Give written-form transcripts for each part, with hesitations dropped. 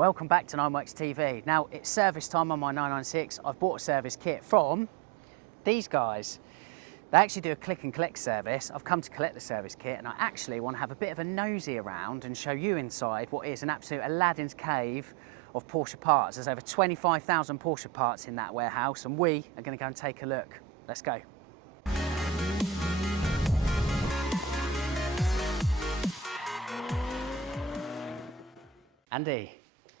Welcome back to 9works TV. Now it's service time on my 996. I've bought a service kit from these guys. They actually do a click and collect service. I've come to collect the service kit and I actually want to have a bit of a nosy around and show you inside what is an absolute Aladdin's cave of Porsche parts. There's over 25,000 Porsche parts in that warehouse and we are going to go and take a look. Let's go. Andy.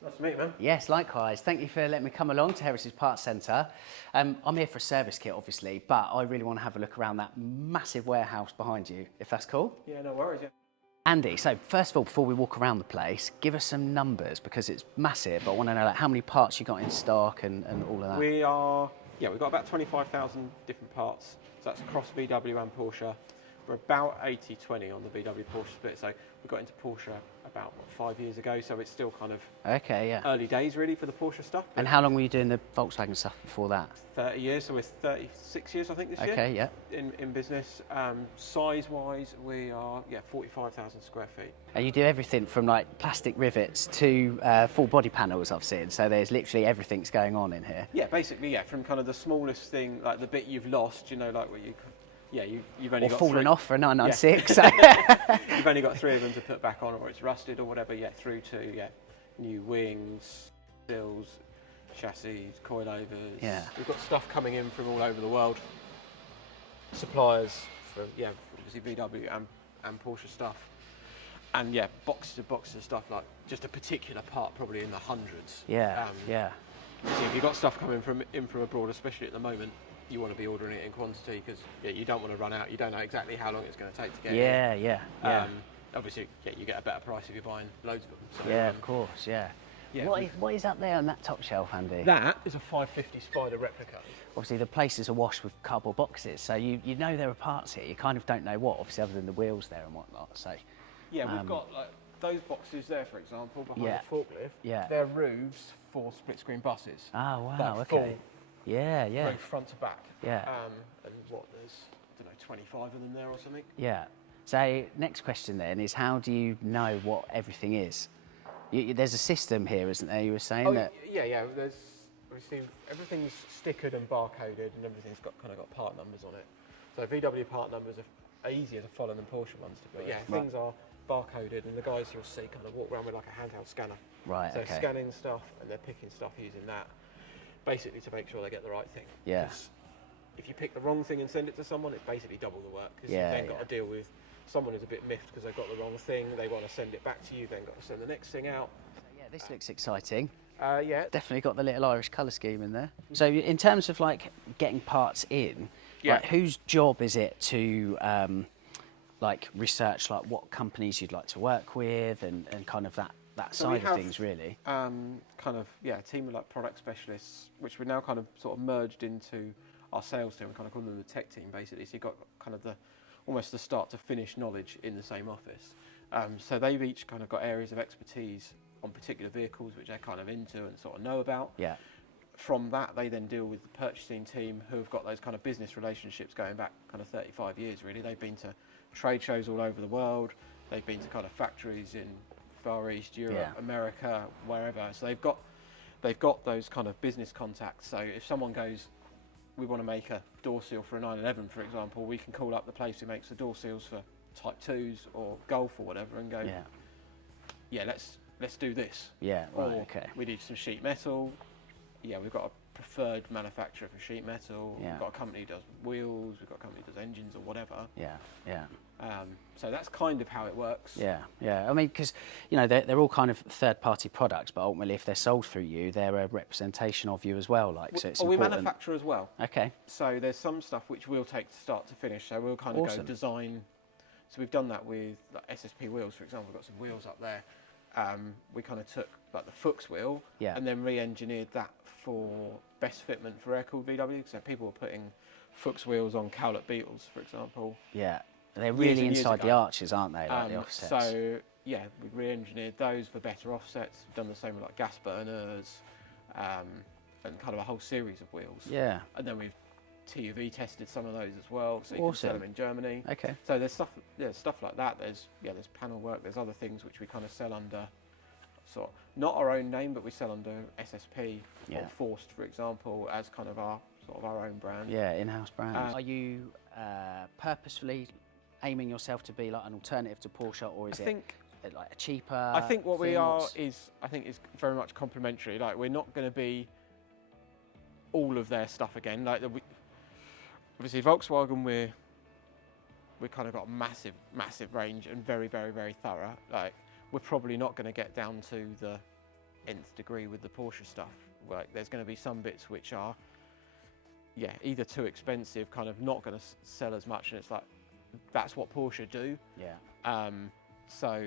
Nice to meet you, man. Yes, likewise. Thank you for letting me come along to Heritage Parts Centre. I'm here for a service kit, obviously, but I really want to have a look around that massive warehouse behind you, if that's cool. Yeah, no worries, yeah. Andy, so first of all, before we walk around the place, give us some numbers, because it's massive. I want to know like, how many parts you got in stock and all of that. We've got about 25,000 different parts. So that's across VW and Porsche. We're about 80-20 on the VW Porsche split. So we got into Porsche about 5 years ago, so it's still kind of early days really for the Porsche stuff. And how long were you doing the Volkswagen stuff before that? 30 years, so we're 36 years I think this year. Okay, yeah. In business. Size-wise, we are 45,000 square feet. And you do everything from like plastic rivets to full body panels I've seen, so there's literally everything's going on in here. Yeah, basically, from kind of the smallest thing, like the bit you've lost, you know, like where you've only got fallen off for a 996. Yeah. You've only got 3 of them to put back on, or it's rusted or whatever. Through to new wings, sills, chassis, coilovers. Yeah. We've got stuff coming in from all over the world. Suppliers for obviously VW and Porsche stuff, and boxes of stuff, like just a particular part probably in the hundreds. Yeah. So if you've got stuff coming in from abroad, especially at the moment, you want to be ordering it in quantity because you don't want to run out. You don't know exactly how long it's going to take to get here. Yeah. Obviously, you get a better price if you're buying loads of them. So, of course, yeah. Yeah. What is up there on that top shelf, Andy? That is a 550 Spider replica. Obviously, the place is awash with cardboard boxes, so you know there are parts here. You kind of don't know what, obviously, other than the wheels there and whatnot. So we've got like those boxes there, for example, behind the forklift. Yeah. They're roofs for split-screen buses. Oh wow, like okay. Full yeah. roof front to back. Yeah. And there's 25 of them there or something. Yeah. So next question then is, how do you know what everything is? There's a system here, isn't there? You were saying that. Yeah. Everything's stickered and barcoded, and everything's got part numbers on it. So VW part numbers are easier to follow than Porsche ones. But things are barcoded, and the guys you'll see kind of walk around with like a handheld scanner. Right. So okay. scanning stuff, and they're picking stuff using that, basically to make sure they get the right thing. Yeah. If you pick the wrong thing and send it to someone, it's basically double the work. Because you've then got to deal with someone who's a bit miffed because they've got the wrong thing. They want to send it back to you, then got to send the next thing out. So, yeah, this looks exciting. Definitely got the little Irish colour scheme in there. So in terms of like getting parts in, like whose job is it to like research like what companies you'd like to work with and kind of that side of things really? A team of like product specialists, which we're now kind of sort of merged into our sales team. We kind of call them the tech team basically. So you've got kind of almost the start to finish knowledge in the same office. So they've each kind of got areas of expertise on particular vehicles which they're kind of into and sort of know about. Yeah. From that, they then deal with the purchasing team who have got those kind of business relationships going back kind of 35 years really. They've been to trade shows all over the world. They've been to kind of factories in Far East, Europe, America, wherever. So they've got those kind of business contacts. So if someone goes, we want to make a door seal for a 911, for example, we can call up the place who makes the door seals for Type 2s or Golf or whatever and go, let's do this. Yeah, right, or okay. We need some sheet metal. Yeah, we've got a preferred manufacturer for sheet metal. Yeah. We've got a company who does wheels. We've got a company who does engines or whatever. Yeah. So that's kind of how it works. Yeah. I mean, because they're all kind of third-party products, but ultimately, if they're sold through you, they're a representation of you as well. Like, so it's important. We manufacture as well. Okay. So there's some stuff which we'll take to start to finish. So we'll kind of go design. So we've done that with like SSP wheels, for example. We've got some wheels up there. We kind of took like the Fuchs wheel and then re-engineered that for best fitment for air-cooled VW. So people were putting Fuchs wheels on Cowlett Beetles, for example. Yeah, they're really inside the arches, aren't they? Like the offsets. So we re-engineered those for better offsets. We've done the same with like gas burners and kind of a whole series of wheels. Yeah. And then we've TUV tested some of those as well, so you can sell them in Germany. Okay. So there's stuff like that. There's panel work. There's other things which we kind of sell under sort, not our own name, but we sell under SSP Yeah. or Forced, for example, as kind of our sort of our own brand. Yeah, in-house brand. Are you purposefully aiming yourself to be like an alternative to Porsche, or is I it think like a cheaper I think what we thing? are is very much complementary. Like, we're not going to be all of their stuff again. Like, obviously Volkswagen, we're kind of got a massive range and very thorough. Like, we're probably not going to get down to the nth degree with the Porsche stuff. Like, there's going to be some bits which are, yeah, either too expensive, kind of not going to sell as much, and it's like, that's what Porsche do. Yeah. So,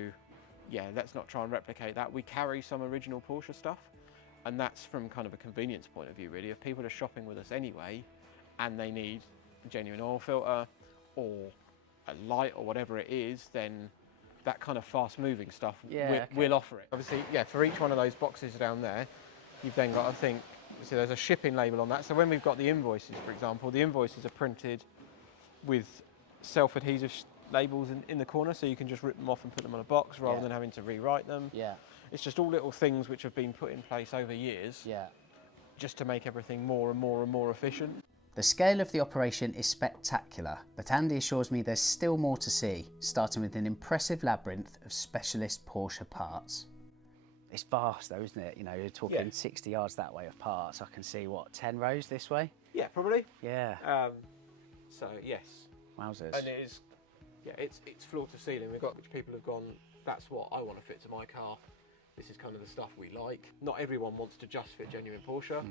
yeah, let's not try and replicate that. We carry some original Porsche stuff, and that's from kind of a convenience point of view, really. If people are shopping with us anyway, and they need a genuine oil filter, or a light, or whatever it is, then that kind of fast-moving stuff, we'll offer it. Obviously, yeah, for each one of those boxes down there, you've then got to think, so there's a shipping label on that. So when we've got the invoices, for example, the invoices are printed with self-adhesive labels in the corner, so you can just rip them off and put them on a box rather than having to rewrite them. Yeah. It's just all little things which have been put in place over years, just to make everything more and more efficient. The scale of the operation is spectacular, but Andy assures me there's still more to see, starting with an impressive labyrinth of specialist Porsche parts. It's vast though, isn't it? You know, you're talking 60 yards that way of parts. I can see, what, 10 rows this way? Yeah, probably. Yeah. So, yes. Wowzers. And it is, yeah, it's floor to ceiling. We've got, which people have gone, that's what I want to fit to my car. This is kind of the stuff we like. Not everyone wants to just fit genuine Porsche.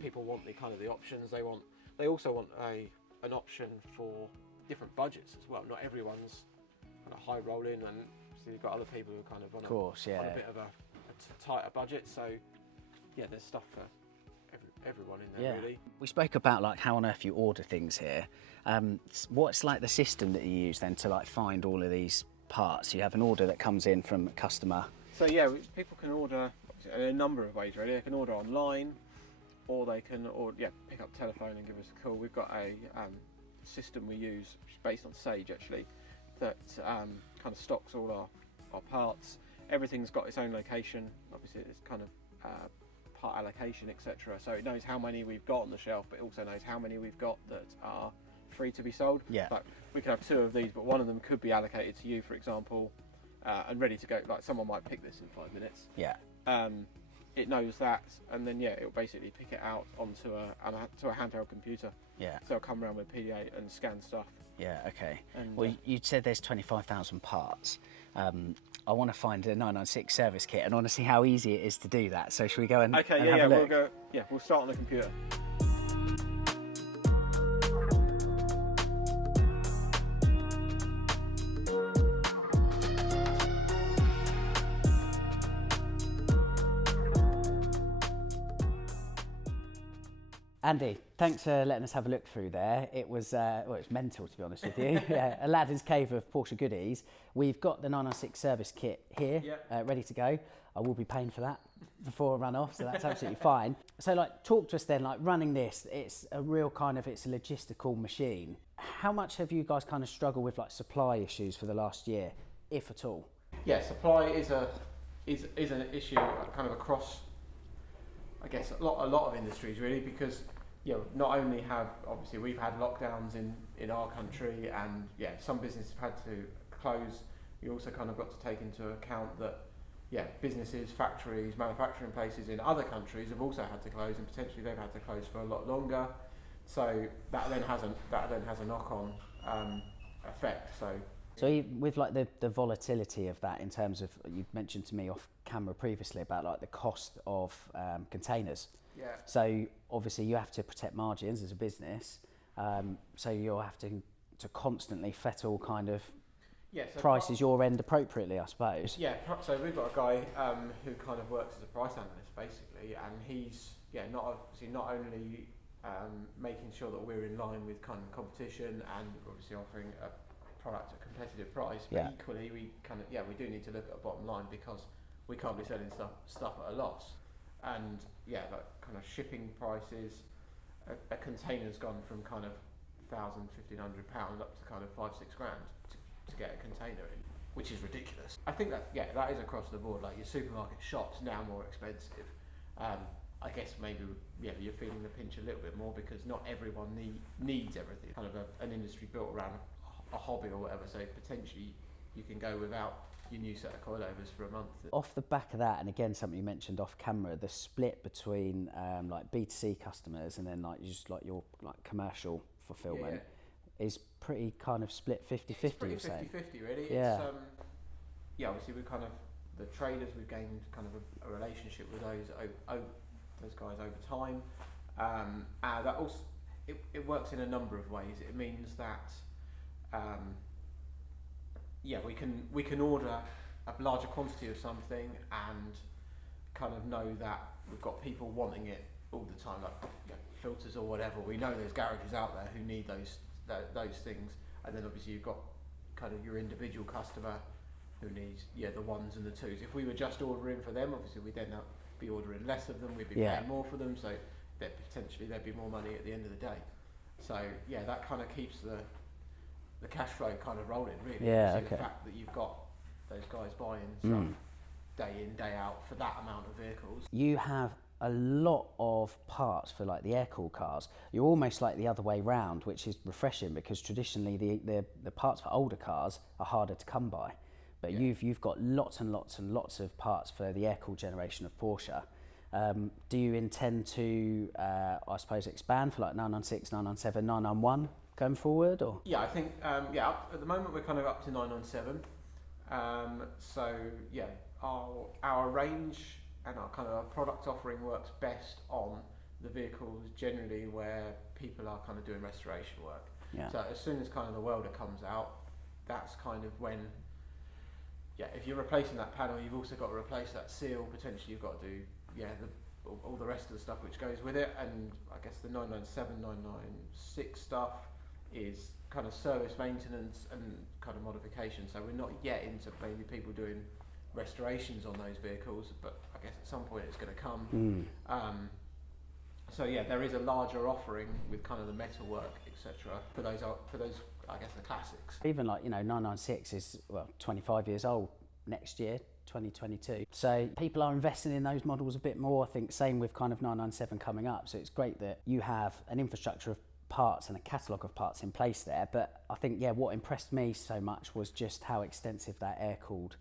People want the options. They also want an option for different budgets as well. Not everyone's kind of high rolling, and so you've got other people who are kind of on a bit of a tighter budget. So yeah, there's stuff for everyone in there, really. We spoke about like how on earth you order things here. What's like the system that you use then to like find all of these parts? You have an order that comes in from a customer. So yeah, people can order in a number of ways, really. They can order online, or they can pick up the telephone and give us a call. We've got a system we use, which is based on Sage actually, that kind of stocks all our parts. Everything's got its own location. Obviously, it's kind of part allocation, etc. So it knows how many we've got on the shelf, but it also knows how many we've got that are free to be sold. Yeah. Like, we could have 2 of these, but one of them could be allocated to you, for example, and ready to go. Like, someone might pick this in 5 minutes. Yeah. It knows that, and then it'll basically pick it out onto a handheld computer. Yeah. So it'll come around with PDA and scan stuff. Yeah. Okay. And, well, you said there's 25,000 parts. I want to find a 996 service kit, and I want to see how easy it is to do that. So should we go and have a look? We'll start on the computer. Andy, thanks for letting us have a look through there. It was it's mental, to be honest with you. Yeah, Aladdin's cave of Porsche goodies. We've got the 996 service kit here, ready to go. I will be paying for that before I run off, so that's absolutely fine. So, like, talk to us then, like, running this, it's a real kind of, it's a logistical machine. How much have you guys kind of struggled with, like, supply issues for the last year, if at all? Yeah, supply is an issue kind of across, I guess, a lot of industries, really, because not only have, obviously, we've had lockdowns in our country, and some businesses have had to close. You also kind of got to take into account that businesses, factories, manufacturing places in other countries have also had to close, and potentially they've had to close for a lot longer. So that then has a knock-on effect. So with like the volatility of that, in terms of, you mentioned to me off camera previously about like the cost of containers. Yeah. So obviously you have to protect margins as a business. So you'll have to constantly fettle kind of prices your end appropriately, I suppose. Yeah. So we've got a guy who kind of works as a price analyst basically, and he's not only making sure that we're in line with kind of competition and obviously offering a product at a competitive price, but equally we do need to look at a bottom line, because we can't be selling stuff at a loss. And like kind of shipping prices, a container's gone from kind of £1,000, £1,500 up to kind of £5-6 grand to get a container in. which is ridiculous. I think that that is across the board. Like your supermarket shops now more expensive. I guess maybe you're feeling the pinch a little bit more because not everyone needs everything. Kind of an industry built around a hobby or whatever. So potentially you can go without your new set of coilovers for a month. Off the back of that, and again something you mentioned off camera, the split between like B2C customers and then like just like your like commercial fulfillment is pretty kind of split 50-50. It's pretty 50-50 really. Yeah. It's, obviously we kind of, the traders, we've gained kind of a relationship with those guys over time. That also, it works in a number of ways. It means that we can order a larger quantity of something and kind of know that we've got people wanting it all the time, like filters or whatever. We know there's garages out there who need those things, and then obviously you've got kind of your individual customer who needs the ones and the twos. If we were just ordering for them, obviously we'd then be ordering less of them, we'd be paying more for them, so potentially there'd be more money at the end of the day. So that kind of keeps the cash flow kind of rolling, really. The fact that you've got those guys buying stuff day in, day out for that amount of vehicles. You have a lot of parts for like the air-cooled cars. You're almost like the other way round, which is refreshing because traditionally the parts for older cars are harder to come by. But you've got lots and lots and lots of parts for the air-cooled generation of Porsche. Do you intend to, I suppose, expand for like 996, 997, 991 going forward? Or? Yeah, I think, at the moment we're kind of up to 997. Our range and our kind of our product offering works best on the vehicles generally where people are kind of doing restoration work. Yeah. So as soon as kind of the welder comes out, that's kind of when, if you're replacing that panel, you've also got to replace that seal. Potentially you've got to do, all the rest of the stuff which goes with it. And I guess the 997, 996 stuff is kind of service maintenance and kind of modification. So we're not yet into maybe people doing restorations on those vehicles, but I guess at some point it's going to come. There is a larger offering with kind of the metalwork, etc. for those I guess the classics. Even like 996 is 25 years old next year, 2022. So people are investing in those models a bit more. I think same with kind of 997 coming up. So it's great that you have an infrastructure of parts and a catalogue of parts in place there. But I think what impressed me so much was just how extensive that air-cooled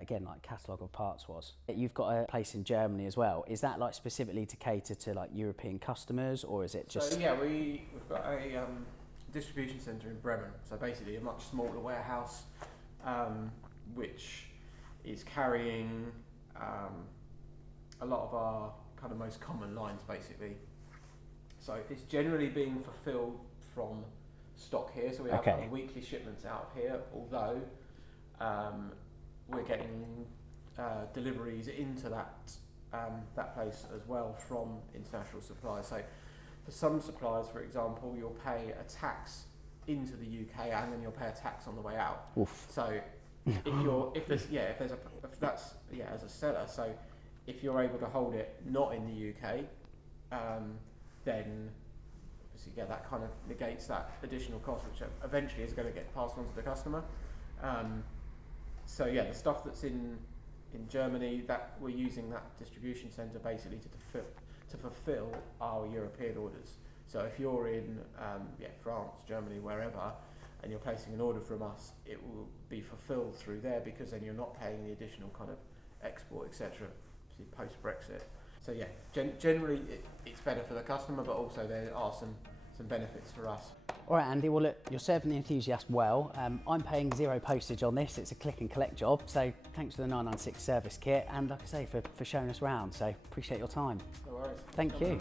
again, like catalogue of parts was. You've got a place in Germany as well. Is that like specifically to cater to like European customers, or is it just? So we've got a distribution centre in Bremen. So basically a much smaller warehouse, which is carrying a lot of our kind of most common lines, basically. So it's generally being fulfilled from stock here. So we have kind of weekly shipments out of here, although we're getting deliveries into that place as well from international suppliers. So for some suppliers, for example, you'll pay a tax into the UK and then you'll pay a tax on the way out. Oof. So if that's as a seller, so if you're able to hold it not in the UK, then obviously that kind of negates that additional cost, which eventually is going to get passed on to the customer. The stuff that's in Germany, that we're using that distribution centre basically to fulfil our European orders. So if you're in France, Germany, wherever, and you're placing an order from us, it will be fulfilled through there because then you're not paying the additional kind of export, etc. post Brexit. So generally it's better for the customer, but also there are some benefits for us. All right, Andy, well look, you're serving the enthusiast well. I'm paying 0 postage on this. It's a click and collect job. So thanks for the 996 service kit and like I say, for showing us around. So appreciate your time. No worries. Thank you.